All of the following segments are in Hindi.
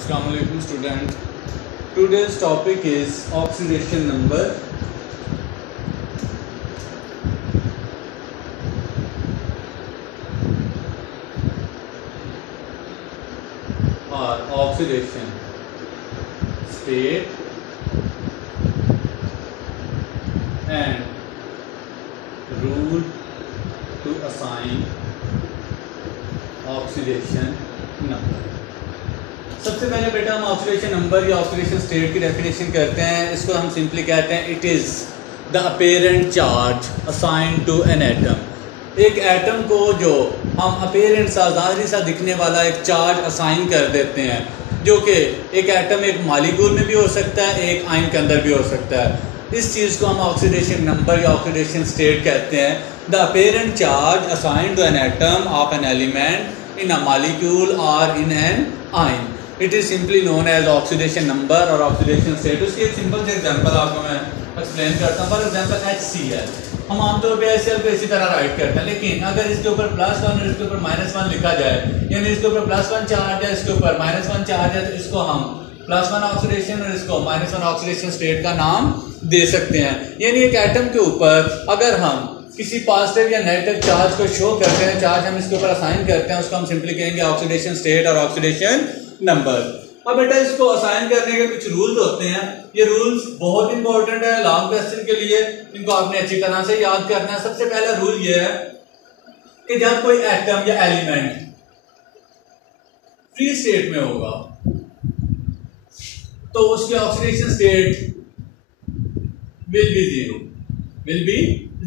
Assalamu alaikum student. Today's topic is oxidation number. Or oxidation state and rule to assign oxidation number. सबसे पहले बेटा हम ऑक्सीडेशन नंबर या ऑक्सीडेशन स्टेट की डेफिनेशन करते हैं. इसको हम सिंपली कहते हैं it is the apparent charge assigned to an atom. एक एटम को जो हम अपेरेंट सा ज़ाहिरी सा दिखने वाला एक चार्ज असाइन कर देते हैं, जो कि एक एटम एक मालिक्यूल में भी हो सकता है, एक आयन के अंदर भी हो सकता है. इस चीज़ को हम ऑक्सीडेशन नंबर या ऑक्सीडेशन स्टेट कहते हैं. The apparent charge assigned to an atom of an element in a molecule और in an ion. It is simply known as oxidation number और ऑक्सीडेशन स्टेट. उसकी एक सिंपल से एग्जांपल आपको मैं एक्सप्लेन करता हूँ. फॉर एग्जांपल HCl हम आमतौर पे HCl को इसी तरह राइट करते हैं, लेकिन अगर इसके ऊपर +1 और इसके ऊपर -1 लिखा जाए, यानी इसके ऊपर +1 चार्ज है, इसके ऊपर -1 चार्ज है, तो इसको हम +1 ऑक्सीडेशन और इसको -1 ऑक्सीडेशन स्टेट का नाम दे सकते हैं. यानी एक एटम के ऊपर अगर हम किसी पॉजिटिव या नेगेटिव चार्ज को शो करते हैं, चार्ज हम इसके ऊपर असाइन करते हैं, उसको हम सिंपली कहेंगे ऑक्सीडेशन स्टेट और ऑक्सीडेशन नंबर. अब बेटा इसको असाइन करने के कुछ रूल्स होते हैं. ये रूल्स बहुत इंपॉर्टेंट है लॉन्ग क्वेश्चन के लिए, इनको आपने अच्छी तरह से याद करना है. सबसे पहला रूल ये है कि जब कोई एटम या एलिमेंट फ्री स्टेट में होगा तो उसकी oxidation state will be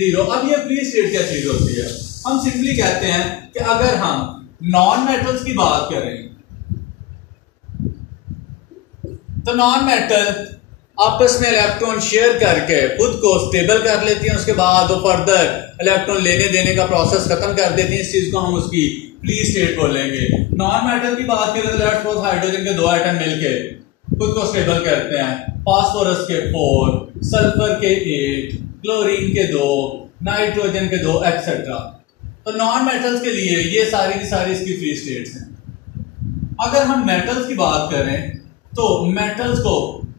zero. अब ये फ्री स्टेट क्या चीज होती है? हम सिंपली कहते हैं कि अगर हम नॉन मेटल्स की बात करें तो नॉन मेटल आपस में इलेक्ट्रॉन शेयर करके खुद को स्टेबल कर लेती हैं, उसके बाद वो फर्दर इलेक्ट्रॉन लेने देने का प्रोसेस खत्म कर देती हैं. इस चीज को हम उसकी फ्री स्टेट बोलेंगे. नॉन मेटल की बात करें तो लेट्स सपोज हाइड्रोजन के 2 एटम मिलके खुद को स्टेबल करते हैं. फास्फोरस के 4, सल्फर के 8, क्लोरीन के 2, नाइट्रोजन के 2 एक्सेट्रा. तो नॉन मेटल्स के लिए ये सारी की सारी इसकी फ्री स्टेट्स हैं. अगर हम मेटल्स की बात करें तो मेटल्स को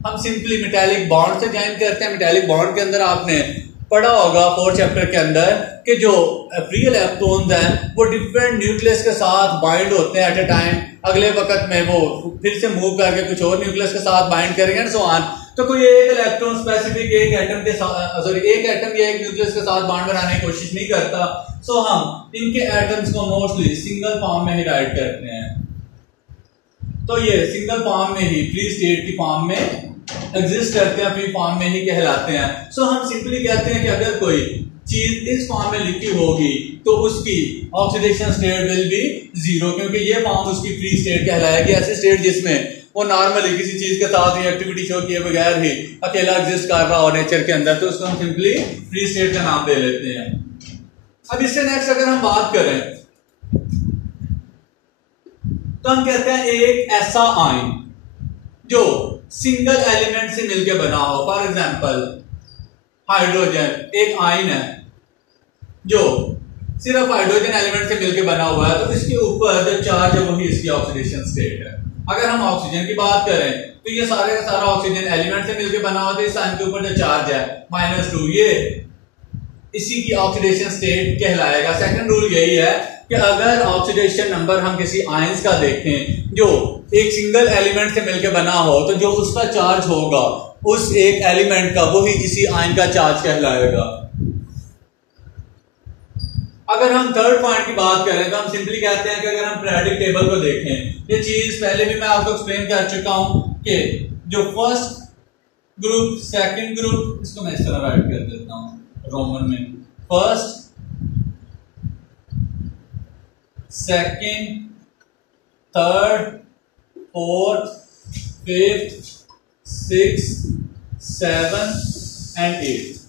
हम सिंपली मेटालिक बॉन्ड से ज्वाइन करते हैं. मेटालिक बॉन्ड के अंदर आपने पढ़ा होगा 4th चैप्टर के अंदर कि जो फ्री इलेक्ट्रॉन्स हैं वो डिफरेंट न्यूक्लियस के साथ बाइंड होते हैं एट ए टाइम. अगले वक्त में वो फिर से मूव करके कुछ और न्यूक्लियस के साथ बाइंड करेंगे एंड सो ऑन. तो कोई एक इलेक्ट्रॉन स्पेसिफिक एक एटम के साथ एक एटम या एक न्यूक्लियस के साथ बॉन्ड बनाने की कोशिश नहीं करता. सो हम इनके एटम्स को मोस्टली सिंगल फॉर्म में ही राइट करते हैं. तो ये सिंगल फॉर्म में ही फ्री स्टेट की फॉर्म में एग्जिस्ट करते हैं, फ्री फॉर्म में ही कहलाते हैं. सो हम सिंपली कहते हैं कि अगर कोई चीज इस फॉर्म में लिखी होगी तो उसकी oxidation state will be zero, क्योंकि ये फॉर्म उसकी फ्री स्टेट कहलाएगी. ऐसी स्टेट जिसमें वो नॉर्मली किसी चीज के साथ रिएक्टिविटी शो किए बगैर ही अकेला एग्जिस्ट कर रहा हो नेचर के अंदर, तो उसको हम सिंपली फ्री स्टेट का नाम दे लेते हैं. अब इससे नेक्स्ट अगर हम बात करें तो हम कहते हैं एक ऐसा आयन जो सिंगल एलिमेंट से मिलकर बना हो. फॉर एग्जांपल हाइड्रोजन एक आयन है जो सिर्फ हाइड्रोजन एलिमेंट से मिलकर बना हुआ है, तो इसके ऊपर जो चार्ज है वही इसकी ऑक्सीडेशन स्टेट है. अगर हम ऑक्सीजन की बात करें तो ये सारे का सारा ऑक्सीजन एलिमेंट से मिलकर बना हुआ है, तो इस आयन के ऊपर जो चार्ज है -2, ये इसी की ऑक्सीडेशन स्टेट कहलाएगा. सेकंड रूल यही है कि अगर ऑक्सीडेशन नंबर हम किसी आयंस का देखें जो एक सिंगल एलिमेंट से मिलकर बना हो, तो जो उसका चार्ज होगा उस एक एलिमेंट का वही इसी आयन का चार्ज कहलाएगा. अगर हम थर्ड पॉइंट की बात करें तो हम सिंपली कहते हैं कि अगर हम पीरियोडिक टेबल को देखें, ये चीज पहले भी मैं आपको एक्सप्लेन कर चुका हूं कि जो फर्स्ट ग्रुप सेकंड ग्रुप, इसको मैं इस तरह राइट कर देता हूं रोमन में, first second third fourth fifth sixth 7 and 8.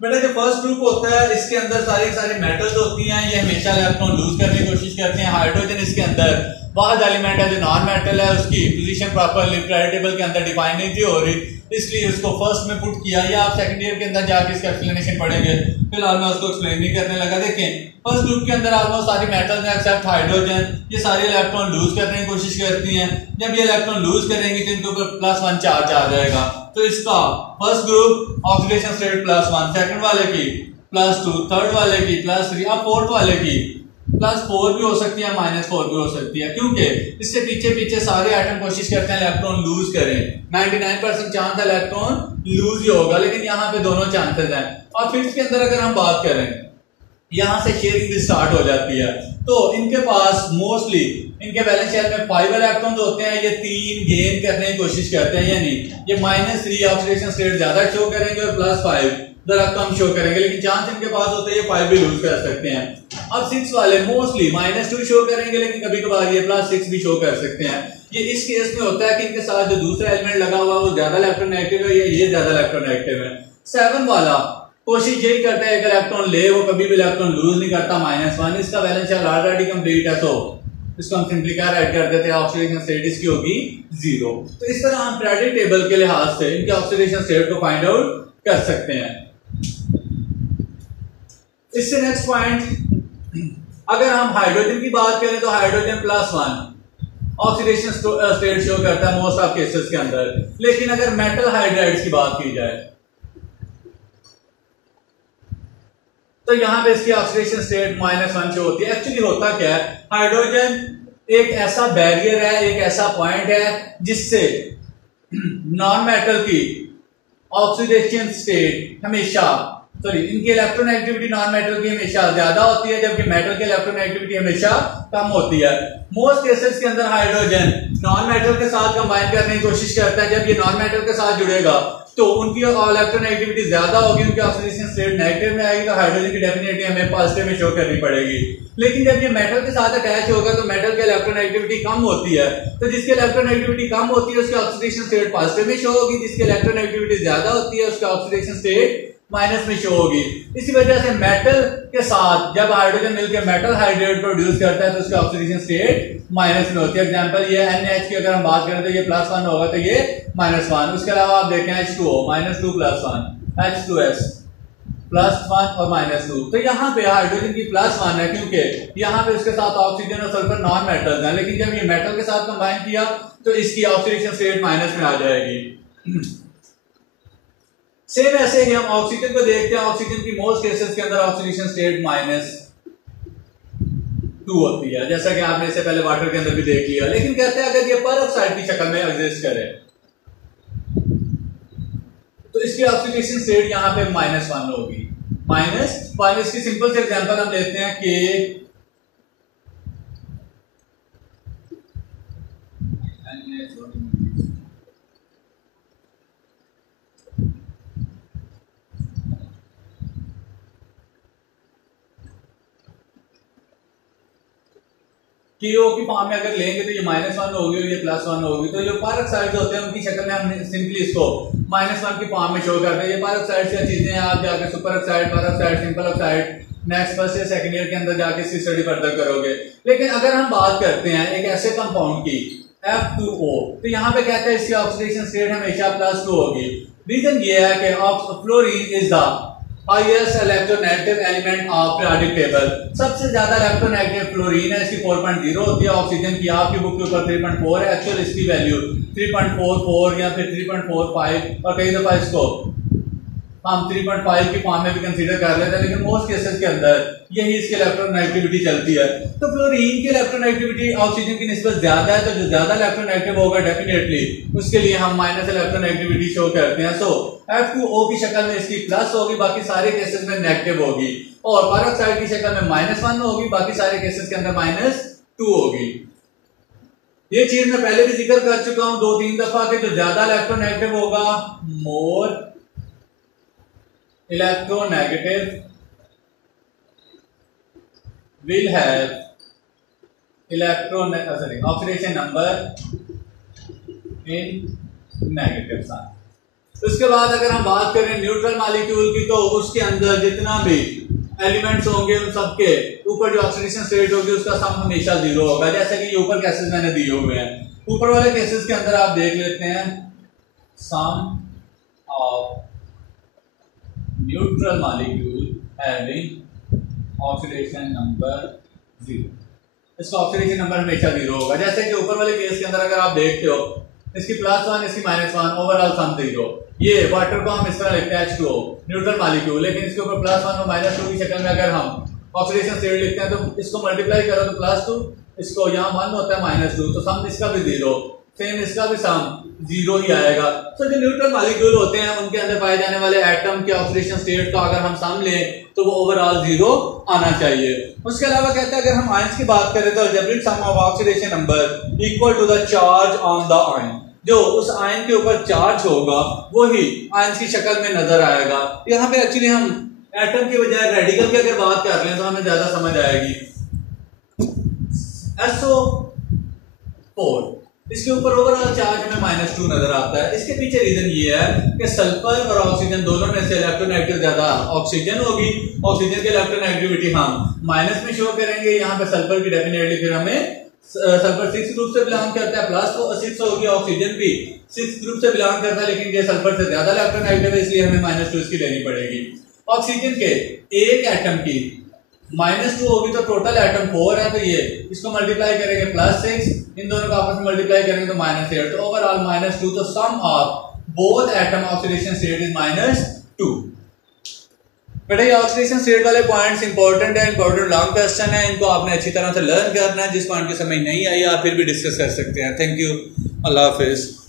बेटा जो फर्स्ट ग्रुप होता है इसके अंदर सारी मेटल्स होती हैं, ये हमेशा इलेक्ट्रॉन लूज करने की कोशिश करते हैं. हाइड्रोजन इसके अंदर वाहद एलिमेंट है जो नॉन मेटल है, उसकी पोजीशन प्रॉपरली पीरियोडिक टेबल के अंदर डिफाइन नहीं थी हो रही, इसलिए उसको फर्स्ट में पुट किया। या आप सेकंड ईयर के अंदर जाके इसका एक्सप्लेनेशन पढ़ेंगे, फिलहाल मैं उसको एक्सप्लेन नहीं करने लगा। देखें फर्स्ट ग्रुप के अंदर ऑलमोस्ट सारी मेटल्स हैं एक्सेप्ट हाइड्रोजन, ये सारे इलेक्ट्रॉन लूज करने की कोशिश करती हैं। जब ये इलेक्ट्रॉन लूज करेंगी तो इनके ऊपर +1 चार्ज आ जाएगा, तो इसका first group oxidation state +1, second वाले की +2, थर्ड वाले की +3, अब फोर्थ वाले की +4 भी हो सकती है, -4 भी हो सकती है, क्योंकि इससे पीछे पीछे सारे एटम कोशिश करते हैं इलेक्ट्रॉन लूज करें। 99% चांस इलेक्ट्रॉन लूज ही होगा, लेकिन यहाँ पे दोनों चांसेस हैं। और फिफ्थ के अंदर अगर हम बात करें, यहाँ से शेयरिंग भी स्टार्ट हो जाती है। तो इनके पास मोस्टली इनके वैलेंस शेल में 5 इलेक्ट्रॉन्स होते हैं, ये 3 गेन करने की कोशिश करते हैं, यानी ये -3 ऑक्सीडेशन स्टेट ज्यादा शो करेंगे और +5 जरा कम शो करेंगे, लेकिन चांस इनके पास होता है ये 5 भी लूज कर सकते हैं। अब 6 वाले मोस्टली -2 शो करेंगे, लेकिन कभी कभार ये +6 भी शो कर सकते हैं। ये इस केस में होता है कि इनके साथ जो दूसरा एलिमेंट लगा हुआ है वो ज्यादा इलेक्ट्रोनेगेटिव है या ये ज्यादा इलेक्ट्रोनेगेटिव है। 7 वाला कोशिश यही करता है एक इलेक्ट्रॉन ले, वो कभी भी इलेक्ट्रॉन लूज नहीं करता, -1, इसका वैलेंस शेल ऑलरेडी कंप्लीट है, तो इसको हम सिंपली क्या राइट कर देते हैं, ऑक्सीडेशन स्टेट इसकी होगी 0। तो इस तरह हम पीरियोडिक टेबल के लिहाज से इनके ऑक्सीडेशन स्टेट को फाइंड आउट कर सकते हैं। इससे नेक्स्ट पॉइंट, अगर हम हाइड्रोजन की बात करें तो हाइड्रोजन +1 ऑक्सीडेशन स्टेट शो करता है मोस्ट ऑफ केसेस के अंदर, लेकिन अगर मेटल हाइड्राइड्स की बात की जाए तो यहां पे इसकी ऑक्सीडेशन स्टेट -1 शो होती है। एक्चुअली होता क्या है, हाइड्रोजन एक ऐसा बैरियर है, एक ऐसा पॉइंट है जिससे नॉन मेटल की ऑक्सीडेशन स्टेट हमेशा इनकी इलेक्ट्रोनेगेटिविटी नॉन मेटल की हमेशा ज्यादा होती है, जबकि मेटल की इलेक्ट्रोनेगेटिविटी हमेशा कम होती है। मोस्ट केसेस के अंदर हाइड्रोजन नॉन मेटल के साथ कंबाइन करने की कोशिश करता है, जब ये नॉन मेटल के साथ जुड़ेगा तो उनकी इलेक्ट्रोनेगेटिविटी ज्यादा होगी, उनकी ऑक्सीडेशन स्टेट नेगेटिव में आएगी, तो हाइड्रोजन की डेफिनेटली हमें पॉजिटिव में शो करनी पड़ेगी। लेकिन जब ये मेटल के साथ अटैच होगा तो मेटल की इलेक्ट्रोनेगेटिविटी कम होती है, तो जिसकी इलेक्ट्रोनेगेटिविटी कम होती है उसकी ऑक्सीडेशन स्टेट पॉजिटिव में शो होगी, जिसकी इलेक्ट्रोनेगेटिविटी ज्यादा होती है उसका ऑक्सीडेशन स्टेट माइनस में शो होगी। इसी वजह से मेटल के साथ जब हाइड्रोजन मिलकर मेटल हाइड्राइड प्रोड्यूस करता है तो उसका ऑक्सीडेशन स्टेट माइनस में होती है। एग्जांपल ये NH की अगर हम बात करें तो ये +1 होगा तो ये -1। उसके अलावा आप देखें H2O -2 +1, H2S +1 और -2। तो यहाँ पे हाइड्रोजन की +1 है क्योंकि यहाँ पे उसके साथ ऑक्सीजन और सल्फर नॉन मेटल्स हैं, लेकिन जब ये मेटल के साथ कंबाइन किया तो इसकी ऑक्सीडेशन स्टेट माइनस में आ जाएगी। सेम ऐसे ही हम ऑक्सीजन को देखते हैं, ऑक्सीजन की मोस्ट केसेस के अंदर ऑक्सीडेशन स्टेट -2 होती है, जैसा कि आपने इससे पहले वाटर के अंदर भी देख लिया। लेकिन कहते हैं अगर ये परऑक्साइड की शक्ल में एग्जिस्ट करे तो इसकी ऑक्सीडेशन स्टेट यहां पे -1 होगी। -1 इसकी सिंपल से एग्जांपल हम लेते हैं कि KO की फॉर्म में अगर लेंगे तो ये -1 होगी और ये +1 होगी। तो जो परऑक्साइड होते हैं उनकी शक्ल में हम सिंपली इसको -1 की फॉर्म में शो करते हैं। ये परऑक्साइड से चीजें हैं, आप जाके super oxide, peroxide, simple oxide next first या सेकंड ईयर के अंदर जाके इसकी स्टडी फर्दर करोगे। लेकिन अगर हम बात करते हैं एक ऐसे कंपाउंड की F2O, तो यहाँ पे कहते हैं इसकी ऑक्सीडेशन स्टेट हमेशा +2 होगी। रीजन ये है कि fluorine is the highest electronegative element of periodic table. सबसे ज्यादा इलेक्ट्रोनेगेटिव फ्लोरीन है, इसकी 4.0 होती है। ऑक्सीजन की आपकी बुक के ऊपर 3.4 है, एक्चुअल इसकी वैल्यू 3.44 या फिर 3.45 और कई दफा इसको हम 3.5 की फॉर्म में भी कंसीडर कर लेते हैं, लेकिन मोस्ट केसेस के अंदर यही इसकी इलेक्ट्रोनेगेटिविटी चलती है। तो फ्लोरीन की इलेक्ट्रोनेगेटिविटी ऑक्सीजन की निस्बत ज्यादा है, तो जो ज्यादा इलेक्ट्रोनेगेटिव होगा डेफिनेटली उसके लिए हम माइनस इलेक्ट्रोनेगेटिविटी शो करते हैं। सो F2O की शक्ल में इसकी प्लस होगी, बाकी सारे केसेस में नेगेटिव होगी, और परऑक्साइड की शक्ल में -1 होगी, बाकी सारे केसेस के अंदर -2 होगी। ये चीज मैं पहले भी जिक्र कर चुका हूं 2-3 दफा कि जो ज्यादा इलेक्ट्रोनेगेटिव होगा मोर electronegative will have oxidation number in negative sign। उसके बाद अगर हम बात करें न्यूट्रल मॉलिक्यूल की तो उसके अंदर जितना भी एलिमेंट्स होंगे उन सबके ऊपर जो ऑक्सीडेशन स्टेट होगी उसका सम हमेशा 0 होगा। जैसे कि ये ऊपर केसेस मैंने दिए हुए हैं, ऊपर वाले केसेस के अंदर आप देख लेते हैं sum of neutral molecule having oxidation number 0, इसका ऑक्सीडेशन नंबर हमेशा 0 होगा। जैसे कि ऊपर वाले केस के अंदर अगर आप देखते हो इसकी +1 इसकी -1 ओवरऑल सम 0। ये वाटर को हम इस तरह लिखते हैं H2O न्यूट्रल मॉलिक्यूल, लेकिन इसके ऊपर +1 और -2 की शक्ल में अगर हम ऑक्सीडेशन स्टेट लिखते हैं तो इसको मल्टीप्लाई करो तो +2, इसको यहाँ 1 होता है -2, तो सम इसका भी 0, सेम इसका भी सम 0 ही आएगा। तो जो न्यूट्रल मॉलिक्यूल होते हैं उनके अंदर पाए जाने वाले एटम के ऑक्सीडेशन स्टेट का अगर हम सम लें तो वो ओवरऑल 0 आना चाहिए। उसके अलावा कहते हैं अगर हम आयंस की बात करें तो algebraic sum of oxidation number equal to the charge on the ion, जो उस आयन के ऊपर चार्ज होगा वही आयंस की शक्ल में नजर आएगा। यहाँ पे एक्चुअली हम एटम की बजाय रेडिकल की अगर बात कर लें तो हमें ज्यादा समझ आएगी। SO4 इसके ऊपर ओवरऑल चार्ज हमें -2 नजर आता है। इसके पीछे रीजन ये है कि सल्फर और ऑक्सीजन दोनों में से इलेक्ट्रोनेगेटिव ज्यादा ऑक्सीजन होगी, ऑक्सीजन की इलेक्ट्रोनेगेटिविटी हम माइनस में शो करेंगे। यहाँ पे सल्फर की डेफिनेटली फिर हमें सल्फर 6 ग्रुप से बिलोंग करता है, प्लस तो 6 होगी, ऑक्सीजन भी 6 ग्रुप से बिलोंग करता है, लेकिन ये सल्फर से ज्यादा इलेक्ट्रोनेगेटिव है इसलिए हमें -2 इसकी लेनी पड़ेगी। ऑक्सीजन के एक एटम की -2 होगी तो टोटल एटम 4 है, तो ये इसको मल्टीप्लाई करेंगे +6, इन दोनों को आपस में मल्टीप्लाई करेंगे तो -8, तो ओवरऑल -2, तो sum of both atom oxidation state is -2। बेटा ये ऑक्सीडेशन स्टेट वाले पॉइंट्स इंपॉर्टेंट है, इंपॉर्टेंट लॉन्ग क्वेश्चन है, इनको आपने अच्छी तरह से लर्न करना है। जिस पॉइंट की समझ नहीं आई आप फिर भी डिस्कस कर सकते हैं। Thank you, Allah Hafiz.